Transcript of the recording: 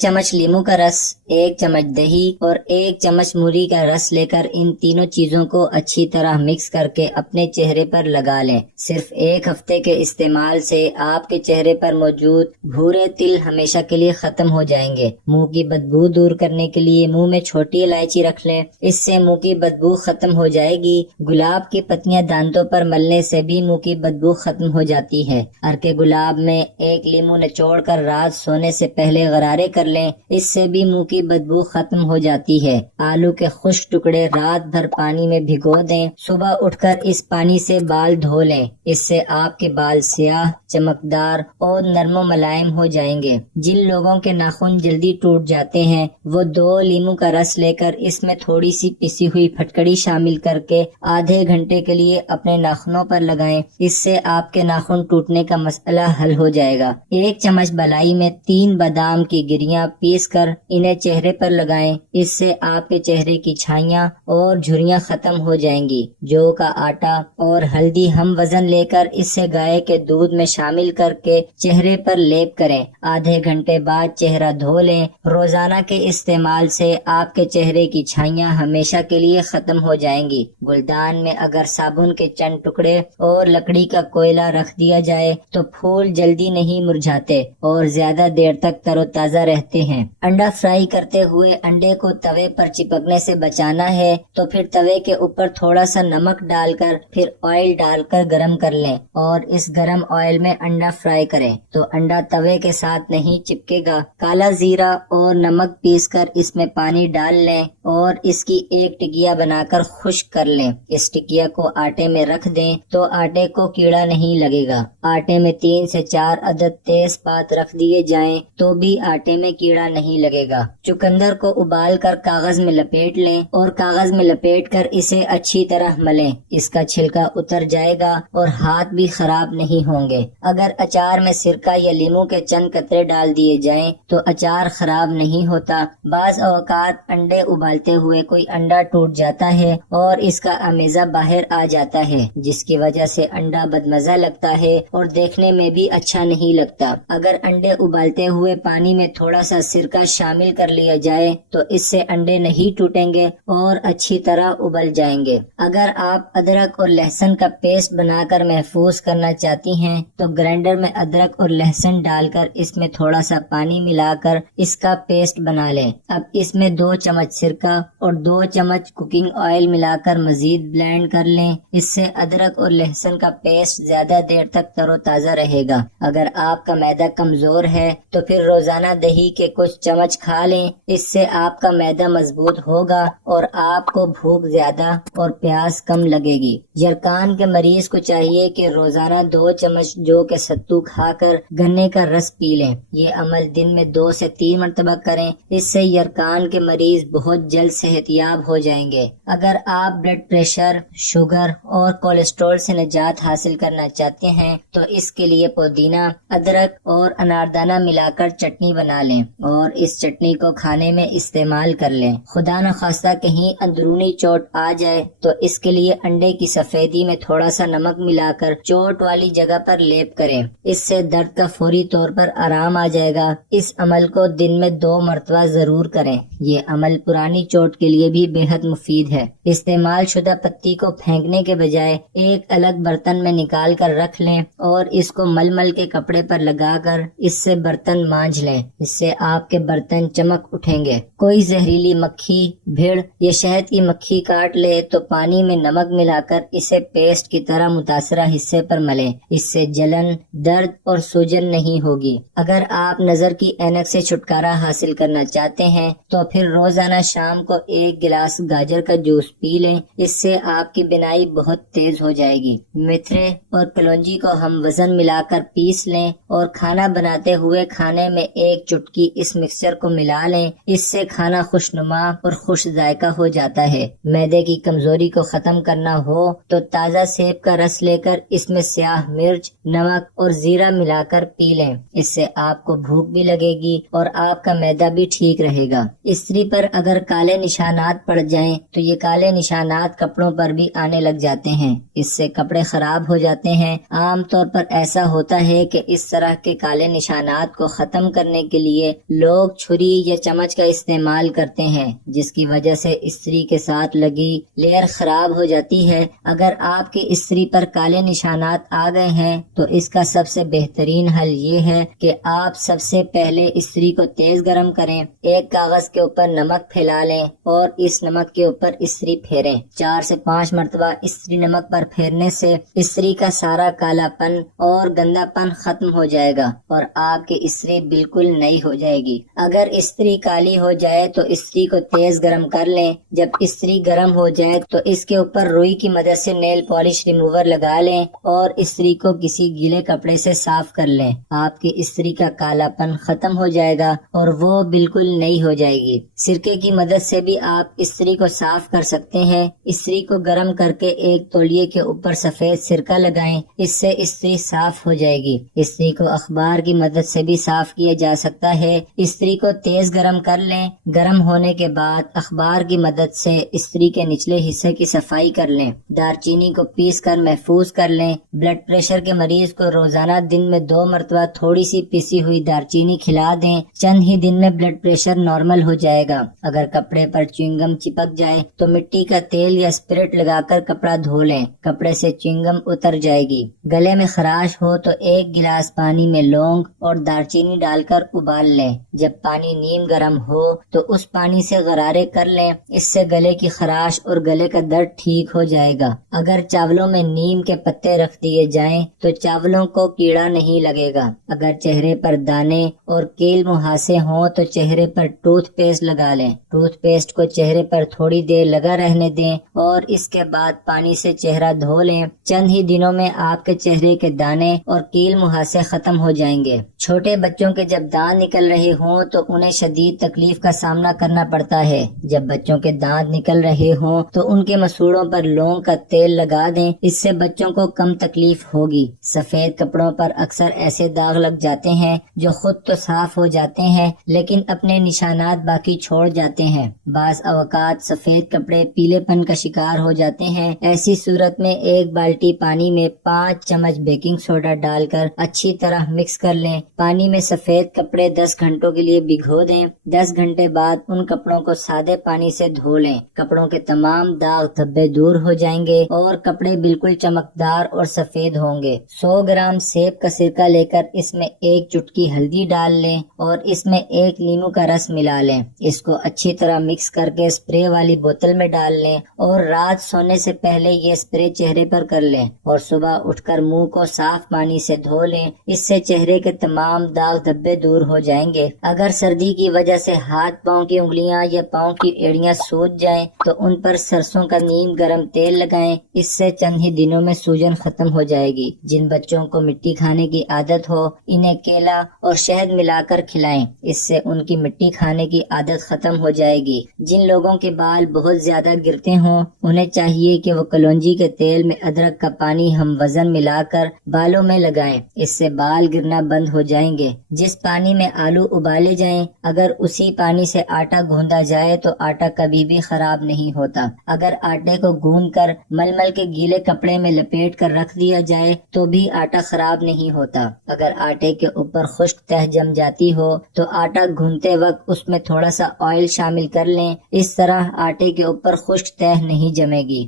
चम्मच लीमू का रस, 1 चम्मच दही और 1 चम्मच मूली का रस लेकर इन तीनों चीजों को अच्छी तरह मिक्स करके अपने चेहरे पर लगा लें। सिर्फ 1 हफ्ते के इस्तेमाल से आपके चेहरे पर मौजूद भूरे तिल हमेशा के लिए खत्म हो जाएंगे। मुंह की बदबू दूर करने के लिए मुंह में छोटी इलायची रख लें, इससे मुंह की बदबू खत्म हो जाएगी। गुलाब की पत्तियां दांतों पर मलने से भी मुंह की बदबू खत्म हो जाती है। अर्के गुलाब में 1 लीमू निचोड़ कर रात सोने से पहले गरारे कर लें, इससे भी मुंह की बदबू खत्म हो जाती है। आलू के खुश्क टुकड़े रात भर पानी में भिगो दें, सुबह उठकर इस पानी से बाल धो लें, इससे आपके बाल स्याह, चमकदार और नरमो मुलायम हो जाएंगे। जिन लोगों के नाखून जल्दी टूट जाते हैं वो 2 लीमू का रस लेकर इसमें थोड़ी सी पिसी हुई फटकड़ी शामिल करके आधे घंटे के लिए अपने नाखूनों पर लगाएं, इससे आपके नाखून टूटने का मसला हल हो जाएगा। 1 चम्मच बलाई में 3 बादाम की गिरियां पीस कर इन्हें चेहरे पर लगाएं, इससे आपके चेहरे की छाइयां और झुर्रियां खत्म हो जाएंगी। जौ का आटा और हल्दी हम वजन लेकर इससे गाय के दूध में शामिल करके चेहरे पर लेप करें। आधे घंटे बाद चेहरा धो लें। रोजाना के इस्तेमाल से आपके चेहरे की छाइयां हमेशा के लिए खत्म हो जाएंगी। गुलदान में अगर साबुन के चंद टुकड़े और लकड़ी का कोयला रख दिया जाए तो फूल जल्दी नहीं मुरझाते और ज्यादा देर तक तरोताजा रहते हैं। अंडा फ्राई करते हुए अंडे को तवे पर चिपकने से बचाना है तो फिर तवे के ऊपर थोड़ा सा नमक डालकर फिर ऑयल डालकर गरम कर लें और इस गरम ऑयल में अंडा फ्राई करें तो अंडा तवे के साथ नहीं चिपकेगा। काला जीरा और नमक पीसकर इसमें पानी डाल लें और इसकी एक टिकिया बनाकर खुश्क कर लें। इस टिकिया को आटे में रख दें तो आटे को कीड़ा नहीं लगेगा। आटे में 3 से 4 अदद तेजपात रख दिए जाएं तो भी आटे में कीड़ा नहीं लगेगा। चुकंदर को उबाल कर कागज में लपेट लें और कागज में लपेट कर इसे अच्छी तरह मलें, इसका छिलका उतर जाएगा और हाथ भी खराब नहीं होंगे। अगर अचार में सिरका या लीमू के चंद कतरे डाल दिए जाएं तो अचार खराब नहीं होता। बाज औकात अंडे उबालते हुए कोई अंडा टूट जाता है और इसका अमेजा बाहर आ जाता है, जिसकी वजह से अंडा बदमजा लगता है और देखने में भी अच्छा नहीं लगता। अगर अंडे उबालते हुए पानी में थोड़ा सा सिरका शामिल कर लिया जाए तो इससे अंडे नहीं टूटेंगे और अच्छी तरह उबल जाएंगे। अगर आप अदरक और लहसुन का पेस्ट बनाकर महफूज करना चाहती हैं तो ग्राइंडर में अदरक और लहसुन डालकर इसमें थोड़ा सा पानी मिलाकर इसका पेस्ट बना लें। अब इसमें 2 चम्मच सिरका और 2 चम्मच कुकिंग ऑयल मिलाकर मजीद ब्लेंड कर लें, इससे अदरक और लहसुन का पेस्ट ज्यादा देर तक तरोताजा रहेगा। अगर आपका मैदा कमजोर है तो फिर रोजाना दही के कुछ चम्मच खा लें, इससे आपका मैदा मजबूत होगा और आपको भूख ज्यादा और प्यास कम लगेगी। यरकान के मरीज को चाहिए कि रोजाना 2 चम्मच जौ के सत्तू खाकर गन्ने का रस पी लें। ये अमल दिन में 2 से 3 मरतबा करें, इससे यरकान के मरीज बहुत जल्द सेहतयाब हो जाएंगे। अगर आप ब्लड प्रेशर, शुगर और कोलेस्ट्रॉल से निजात हासिल करना चाहते हैं तो इसके लिए पुदीना, अदरक और अनारदाना मिलाकर चटनी बना लें और इस चटनी को खाने में इस्तेमाल कर लें। खुदा न खास्ता कहीं अंदरूनी चोट आ जाए तो इसके लिए अंडे की सफेदी में थोड़ा सा नमक मिलाकर चोट वाली जगह पर लेप करें, इससे दर्द का फौरी तौर पर आराम आ जाएगा। इस अमल को दिन में 2 मरतबा जरूर करें। ये अमल पुरानी चोट के लिए भी बेहद मुफीद है। इस्तेमाल शुदा पत्ती को फेंकने के बजाय एक अलग बर्तन में निकाल कर रख लें और इसको मलमल के कपड़े पर लगाकर इससे बर्तन मांज लें, इससे आपके बर्तन चमक उठेंगे। कोई जहरीली मक्खी, भीड़ या शहद की मक्खी काट ले तो पानी में नमक मिलाकर इसे पेस्ट की तरह मुतासरा हिस्से पर मलें, इससे जलन, दर्द और सूजन नहीं होगी। अगर आप नजर की ऐनक से छुटकारा हासिल करना चाहते हैं तो फिर रोजाना शाम को 1 गिलास गाजर का जूस पी लें, इससे आपकी बिनाई बहुत तेज हो जाएगी। मेथरे और कलौंजी को हम वजन मिलाकर पीस लें और खाना बनाते हुए खाने में 1 चुटकी इस मिक्सचर को मिला لیں، اس سے کھانا خوشنما اور خوش ذائقہ ہو جاتا ہے۔ معدے کی کمزوری کو ختم کرنا ہو تو تازہ سیب کا رس لے کر اس میں سیاہ مرچ، نمک اور زیرہ ملا کر پی لیں، اس سے آپ کو بھوک بھی لگے گی اور آپ کا معدہ بھی ٹھیک رہے گا۔ استری پر اگر کالے نشانات پڑ جائیں تو یہ کالے نشانات کپڑوں پر بھی آنے لگ جاتے ہیں، اس سے کپڑے خراب ہو جاتے ہیں۔ عام طور پر ایسا ہوتا ہے کہ اس طرح کے کالے نشانات کو ختم کرنے کے لیے لوگ چھری یا چمچ کا استعمال کرتے ہیں، جس کی وجہ سے استری کے ساتھ لگی لیئر خراب ہو جاتی ہے۔ اگر آپ کی استری پر کالے نشانات آ گئے ہیں تو اس کا سب سے بہترین حل یہ ہے کہ آپ سب سے پہلے استری کو تیز گرم کریں، ایک کاغذ کے اوپر نمک پھیلا لیں اور اس نمک کے اوپر استری پھیریں۔ 4 سے 5 مرتبہ استری نمک پر پھیرنے سے استری کا سارا کالا پن اور گندا پن ختم ہو جائے گا اور آپ کی استری بالکل نئی ہو جائے گی۔ اگر استری کالی ہو جائے تو استری کو تیز گرم کر لیں۔ جب استری گرم ہو جائے تو اس کے اوپر روئی کی مدد سے نیل پالش ریموور لگا لیں اور استری کو کسی گیلے کپڑے سے صاف کر لیں۔ آپ کی استری کا کالا پن ختم ہو جائے گا اور وہ بالکل نئی ہو جائے گی۔ سرکے کی مدد سے بھی آپ استری کو صاف کر سکتے ہیں۔ استری کو گرم کر کے ایک تولیے کے اوپر سفید سرکہ لگائیں، اس سے استری صاف ہو جائے گی۔ استری کو اخبار کی مدد سے بھی صاف کیا جا سکتا ہے۔ استری کو تیز گرم کر لیں، گرم ہونے کے بعد اخبار کی مدد سے استری کے نچلے حصے کی صفائی کر لیں۔ دارچینی کو پیس کر محفوظ کر لیں۔ بلڈ پریشر کے مریض کو روزانہ دن میں 2 مرتبہ تھوڑی سی پیسی ہوئی دارچینی کھلا دیں، چند ہی دن میں بلڈ پریشر نارمل ہو جائے گا۔ اگر کپڑے پر چوئنگم چپک جائے تو مٹی کا تیل یا اسپرٹ لگا کر کپڑا دھو لیں، کپڑے سے چوئنگم اتر جائے گی۔ گلے میں خراش ہو تو 1 گلاس پانی میں لونگ اور دارچینی ڈال کر ابال لیں۔ جب پانی نیم گرم ہو تو اس پانی سے غرارے کر لیں، اس سے گلے کی خراش اور گلے کا درد ٹھیک ہو جائے گا۔ اگر چاولوں میں نیم کے پتے رکھ دیے جائیں تو چاولوں کو کیڑا نہیں لگے گا۔ اگر چہرے پر دانے اور کیل مہاسے ہوں تو چہرے پر ٹوتھ پیسٹ لگا لیں۔ ٹوتھ پیسٹ کو چہرے پر تھوڑی دیر لگا رہنے دیں اور اس کے بعد پانی سے چہرہ دھو لیں۔ چند ہی دنوں میں آپ کے چہرے کے دانے اور کیل مہاسے ختم ہو جائیں گے۔ چھوٹے بچوں کے جب دانت نکل رہے ہوں تو انہیں شدید تکلیف کا سامنا کرنا پڑتا ہے۔ جب بچوں کے دانت نکل رہے ہوں تو ان کے مسوڑوں پر لونگ کا تیل لگا دیں، اس سے بچوں کو کم تکلیف ہوگی۔ سفید کپڑوں پر اکثر ایسے داغ لگ جاتے ہیں جو خود تو صاف ہو جاتے ہیں لیکن اپنے نشانات باقی چھوڑ جاتے ہیں۔ بعض اوقات سفید کپڑے پیلے پن کا شکار ہو جاتے ہیں۔ ایسی صورت میں 1 بالٹی پانی میں 5 چمچ بیکنگ سوڈا ڈال کر اچھی طرح مکس کر لیں۔ پانی میں سفید کپڑے 10 گھنٹوں کے لیے بھگو دیں۔ 10 گھنٹے بعد ان کپڑوں کو سادے پانی سے دھو لیں۔ کپڑوں کے تمام داغ دھبے دور ہو جائیں گے اور کپڑے بالکل چمکدار اور سفید ہوں گے۔ 100 گرام سیب کا سرکہ لے کر اس میں 1 چٹکی ہلدی ڈال لیں اور اس میں 1 لیمو کا رس ملا لیں۔ اس کو اچھی طرح مکس کر کے اسپرے والی بوتل میں ڈال لیں اور رات سونے سے پہلے یہ اسپرے چہرے پر کر لیں اور صبح اٹھ کر منہ کو صاف پانی سے دھو لیں۔ اس سے چہرے کے تمام داغ دھبے دور ہو جائیں گے۔ اگر سردی کی وجہ سے ہاتھ پاؤں کی انگلیاں یا پاؤں کی ایڑیاں سوج جائیں تو ان پر سرسوں کا نیم گرم تیل لگائیں، اس سے چند ہی دنوں میں سوجن ختم ہو جائے گی۔ جن بچوں کو مٹی کھانے کی عادت ہو انہیں کیلا اور شہد ملا کر کھلائیں، اس سے ان کی مٹی کھانے کی عادت ختم ہو جائے گی۔ جن لوگوں کے بال بہت زیادہ گرتے ہوں انہیں چاہیے کہ وہ کلونجی کے تیل میں ادرک کا پانی ہم وزن ملا کر بالوں میں لگائیں، اس سے بال گرنا بند ہو جائیں گے۔ جس پانی میں آلو ابالے جائیں اگر اسی پانی سے آٹا گوندا جائے تو آٹا کبھی بھی خراب نہیں ہوتا۔ اگر آٹے کو گوندھ کر مل کے گیلے کپڑے میں لپیٹ کر رکھ دیا جائے تو بھی آٹا خراب نہیں ہوتا۔ اگر آٹے کے اوپر خشک تہ جم جاتی ہو تو آٹا گوندھتے وقت اس میں تھوڑا سا آئل شامل کر لیں، اس طرح آٹے کے اوپر خشک تہ نہیں جمے گی۔